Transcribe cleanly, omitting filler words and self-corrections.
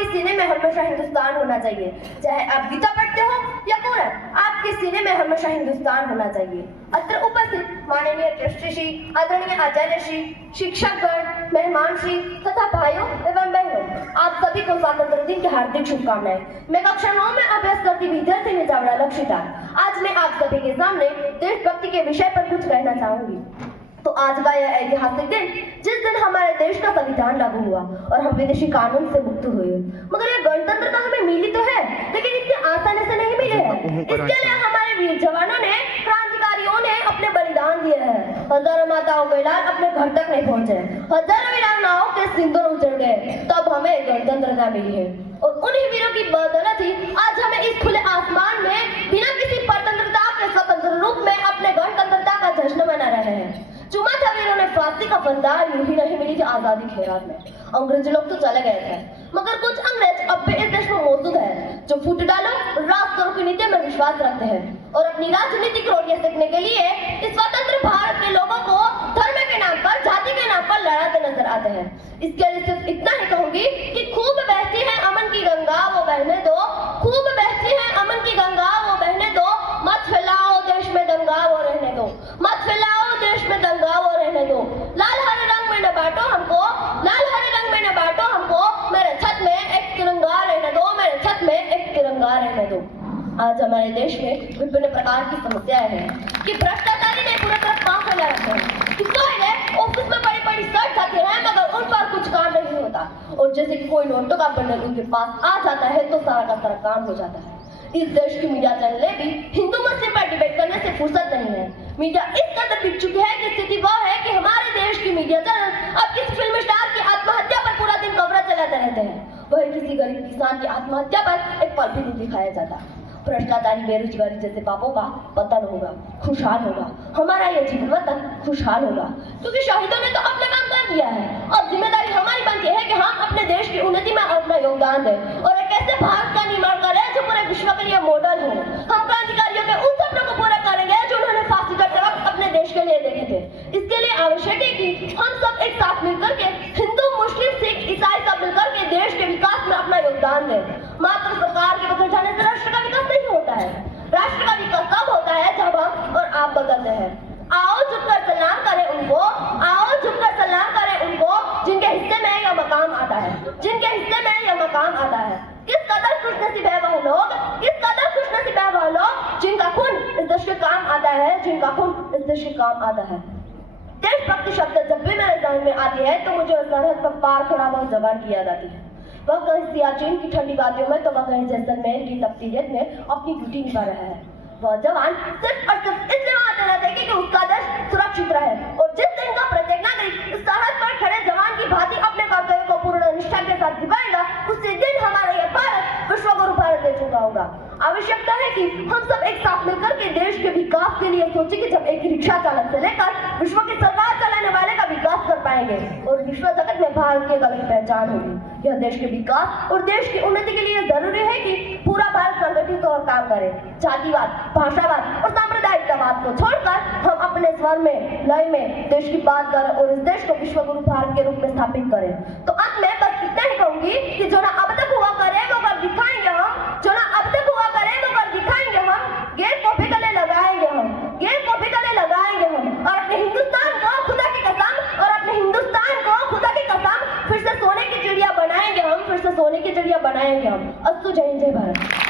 आपके सीने में हमेशा हिंदुस्तान होना चाहिए। चाहे आप गीता पढ़ते हो या कुरान, आपके सीने में हमेशा हिंदुस्तान होना चाहिए। अत्र उपस्थित माननीय ट्रस्टी श्री, आदरणीय आचार्य श्री, शिक्षकगण, मेहमान श्री तथा भाइयों एवं बहनों, आप सभी को स्वतंत्रता दिन की हार्दिक शुभकामनाएं। मैं कक्षा 9 में अभ्यास करती विद्यार्थिनी चावड़ा लक्षिता आज मैं आप सभी के सामने देशभक्ति के विषय पर कुछ कहना चाहूंगी। तो आज का यह ऐतिहासिक दिन, जिस दिन हमारे देश का संविधान लागू हुआ और हम विदेशी कानून से मुक्त हुए, मगर यह गणतंत्र तो हमें मिली तो है, लेकिन इतनी आसानी से नहीं मिले है। इसके लिए हमारे वीर जवानों ने, क्रांतिकारियों ने अपने बलिदान दिए हैं। हजारों माताओं के लाल अपने घर तक नहीं पहुंचे, हजारों वीरांगनाओं के सिंदूर उजड़ गए, तब हमें गणतंत्रता मिली है। और उन्हीं वीरों की बदौलत ही आज हमें इस खुले आसमान में बिना किसी परतंत्रता के स्वतंत्र रूप में अपने गणतंत्रता का जश्न मना रहे हैं। चुमा था वीरों ने फांसी का फंदा यूं ही नहीं मिली थी आजादी खैरात में। अंग्रेज लोग तो चले गए थे, मगर कुछ अंग्रेज अब भी इस देश में मौजूद है, जो फूट डालो राज करो की नीति में विश्वास रखते हैं और अपनी राजनीतिक रोटियां सेकने के लिए इस स्वतंत्र भारत के लोगों को धर्म के नाम पर, जाति के नाम पर लड़ाते नजर आते हैं। इसके लिए सिर्फ इतना ही कहूंगी कि खूब बहती है अमन की गंगा वो बहने दो, खूब बहती है अमन की गंगा वो बहने दो, मत फैलाओ देश में दंगा वो रहने दो, मत फैलाओ देश में दंगा वो रहने दो। लाल हरे रंग में न बांटो हमको, लाल हरे रंग में न बांटो हमको, मेरे छत में एक तिरंगा रहने दो, मेरे छत में एक तिरंगा रहने दो। आज हमारे देश में विभिन्न प्रकार की समस्याएं हैं कि भ्रष्टाचारी ने पूरे तरफ काम फैला रखे हैं, कि ऑफिस में बड़ी बड़ी सर्च आती है मगर उन पर कुछ काम नहीं होता, और जैसे कि कोई नोटों का बंडल उनके पास आ जाता है तो सारा का सारा काम हो जाता है। इस देश की मीडिया चैनलें भी हिंदू मुस्लिम पर डिबेट करने से फुर्सत नहीं है। मीडिया इस कदर बिक चुकी है कि स्थिति वह है कि हमारे देश की मीडिया चैनल अब किसी फिल्म स्टार की आत्महत्या पर पूरा दिन कवरेज चलाते रहते हैं, वही किसी गरीब किसान की आत्महत्या पर एक पल भी नहीं दिखाया जाता। भ्रष्टाचारी बेरोजगारी जैसे पापों का पतन होगा, खुशहाल होगा, हमारा यह जीवन वतन खुशहाल होगा, क्योंकि शहीदों ने तो अपना काम कर दिया है। अब जिम्मेदारी हमारी बनती है कि हम अपने देश की उन्नति में अपना योगदान दें और एक ऐसे भारत का निर्माण करें जो पूरे विश्व के लिए मॉडल हो। हम क्रांतिकारियों के उन सपनों को पूरा करेंगे जो उन्होंने फांसी करते वक्त अपने देश के लिए देखे थे। इसके लिए आवश्यक है कि हम सब एक साथ मिलकर के, हिंदू मुस्लिम सिख ईसाई सब मिलकर के देश के विकास में अपना योगदान दें। मात्र सरकार के बदल जाने से राष्ट्र का विकास नहीं होता है। राष्ट्र का विकास तब होता है जब हम और आप बदलते हैं। आओ झुककर सलाम करें उनको, आओ झुककर सलाम करें उनको जिनके हिस्से में यह मकाम आता है, जिनके हिस्से में यह मकाम आता है। किस कदर खुशनसीब है वह लोग, किस कदर खुशनसीब है वह लोग जिनका खून इस देश के काम आता है, जिनका खून इस देश के काम आता है। देशभक्ति शब्द जब भी मेरे ध्यान में आती है तो मुझे सरहद पर पार खड़ा वह जवान की याद आती है। वह कहीं सियाचिन की ठंडी वादियों में तो वह कहीं जैसलमेर की तपती रेत में अपनी ड्यूटी निभा रहा है। वह जवान सिर्फ और सिर्फ इसलिए वहां तैनात है कि उसका देश सुरक्षित रहे, और जिस दिन का प्रत्येक नागरिक इस सरहद पर खड़े जवान की भांति अपने कर्तव्य को पूर्ण निष्ठा के साथ निभाएगा, उसी दिन हमारा यह भारत विश्वगुरु भारत दे चुका होगा। आवश्यकता है कि हम सब एक साथ मिलकर के देश के विकास के लिए सोचें कि जब एक रिक्शा चालक से लेकर विश्व की सरकार चलाने वाले का विकास कर पाएंगे और विश्व जगत में भारत की अलग पहचान होगी। यह देश के विकास और देश की उन्नति के लिए जरूरी है कि पूरा भारत संगठित और काम करे। जातिवाद, भाषावाद और सांप्रदायिकतावाद को छोड़कर हम अपने स्वर में, लय में देश की बात करें और इस देश को विश्वगुरु भारत के रूप में स्थापित करें। तो अंत में बस इतना ही कहूंगी कि जो ना अब तक हुआ करे वो कर दिखाएंगे हम, जो ना अब तक हुआ करे वो कर दिखाएंगे हम, गेट को भी गले लगाएंगे हम, गेट को भी गले लगाएंगे हम, और अपने हिंदुस्तान को खुदा की कसम, और अपने हिंदुस्तान को खुदा की कसम फिर से सोने की चिड़िया बनाएंगे हम, फिर से सोने की चिड़िया बनाएंगे हम। अस्तु, जय हिंद, जय भारत।